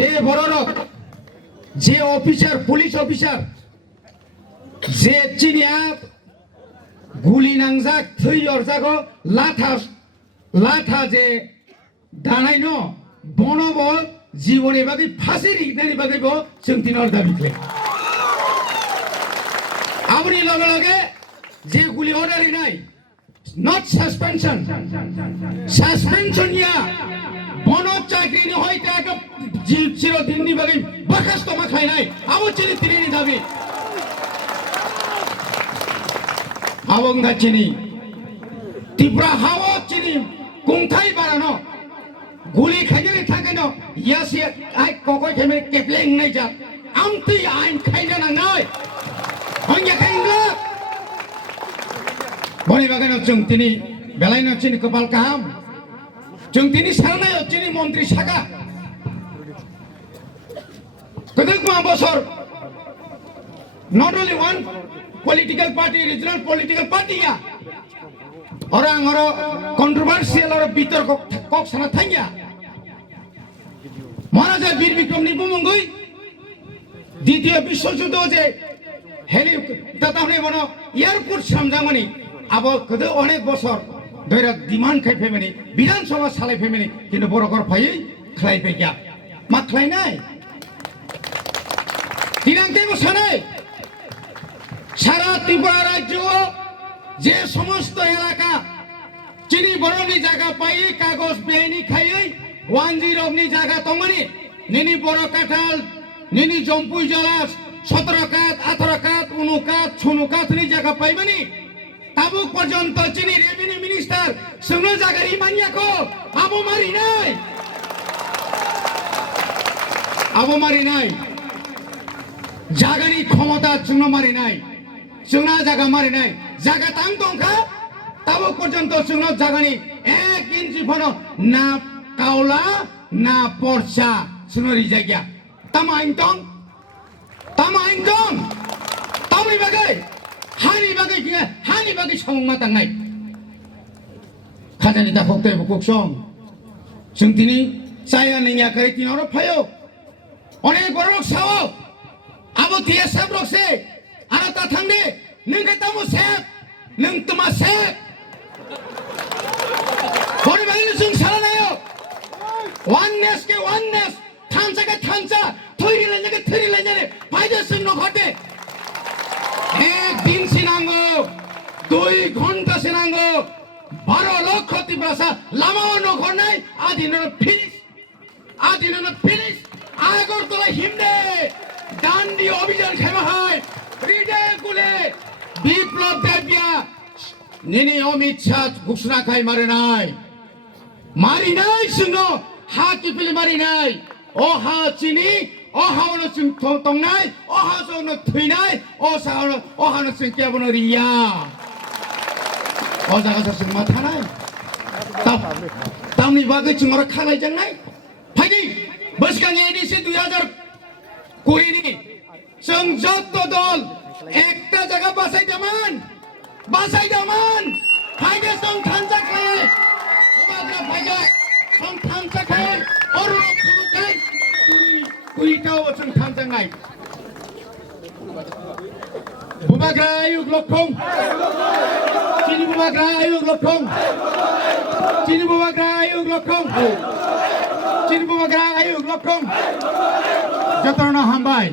যে বড় যে অফিসার পুলিশ অফিসার যে চিনিয়া গুলি নাংজাক থৈ অরজাগো লাঠা যে দানাইন বনব জীবনে বাকি ফাঁসি রিগনানি বাকিব जों দিনের দাবি খাই আপনি লগে লগে যে গুলি অর্ডার নাই নট সাসপেনশন ইয়া বন চাকরি হইতে এক চিরদিন বাকি বাকাস তোমা খাই নাই আবো চিনি তিনি দাবি আবঙ্গা চিনি ত্রিপুরা হাওয়া চিনি কুংথাই বাড়ানো গুলি খাইলে থাকে না ইয়াস আই ককই খেমে কেপলেং নাই যা আমতি আইন খাইলে না নাই হইয়া খাইলা বনি বাগান जों তিনি বেলাইন চিনি কপাল কাহাম जों তিনি সারনায় চিনি মন্ত্রী শাখা কতকমা বছর not only one political party regional political party ya orang controversial or bitor kok sana thanya মহারাজা বীর বিক্রম নিপুমঙ্গই দ্বিতীয় বিশ্বযুদ্ধ যে হেলি তাতাহনে বনো এয়ারপোর্ট সামজামানি আবো কত অনেক বছর ধরে ডিমান্ড খাই ফেমেনি বিধানসভা সালাই ফেমেনি কিন্তু বড়কর ফাই খাই পেগিয়া মা খাই নাই দিনান্তে বসানাই সারা ত্রিপুরা রাজ্য যে সমস্ত এলাকা চিনি বড়নি জায়গা পাই কাগজ বেআইনি খাই 10 নি জায়গা তমানি নিনি বড় কাঁঠাল নিনি জম্পুই জলাস 17 কাত 18 কাত 19 কাত 6 কাত নি জায়গা পাইবানি তাবুক পর্যন্ত চিনি রেভিনিউ মিনিস্টার সুনো জায়গা ইমানিয়াকো আবো মারি নাই জাগানি ক্ষমতা চুনো মারি নাই চুনা জায়গা মারি নাই জায়গা তাং দংখা তাবুক পর্যন্ত চুনো জাগানি 1 ইঞ্চি ফনো না কাউলা না পরচা সুনরি জায়গা তামাইন দং তামি বাগাই হানি বাগাই সমংমা তাंनाय খাজানি তা ফক্তে বকসং जों তিনি চায়া নিয়া করে তিনর ফায়ো অনেক বড় সাও আবো তিয়া সাব রকসে আরা তা থাংদে নং কে তামো সেব নং তোমা সেব বড় বাহিনী जों সারানাयो oneness के oneness थांचा के थांचा थोड़ी लेने फायदे से न घटे एक दिन सिनांगो 2 घंटा सिनांगो 12 লক্ষ ত্রিপুরা লামাও ন ঘরনাই আদিন ফিনিশ আগরতলা হিমনে ডান্ডি অভিযান খেমা হয় রিডে গুলে বিপ্লব দেবিয়া নিনি অমিত শাহ ঘোষণা খাই মারি নাই শুনো হা কি পিলে মারি নাই ও হা চিনি ও হাওনো চিন তংনাই ও হা জনো থুইনাই ও সাওনো ও হানো চিন কেবনো রিয়া ও জায়গা সে মাথা নাই তামনি বাগে চিংরা খালাই জানাই ফাইদি বসকাং এডিসি 2020 নি जों যত দল একটা জায়গা বাসাই দামান ফাইদে সং থানজা খায় ওমাগ্রা ফাইদে সং থানজা খায় অরুণ খুলুকাই কুইটাও जों থানজাঙ্গাই বুমাগ্রা আয়ুক লক্ষং চিনি বুমাগ্রা আয়ুক লক্ষং চিনি বুমাগ্রা আয়ুক লক্ষং যতনা হামবাই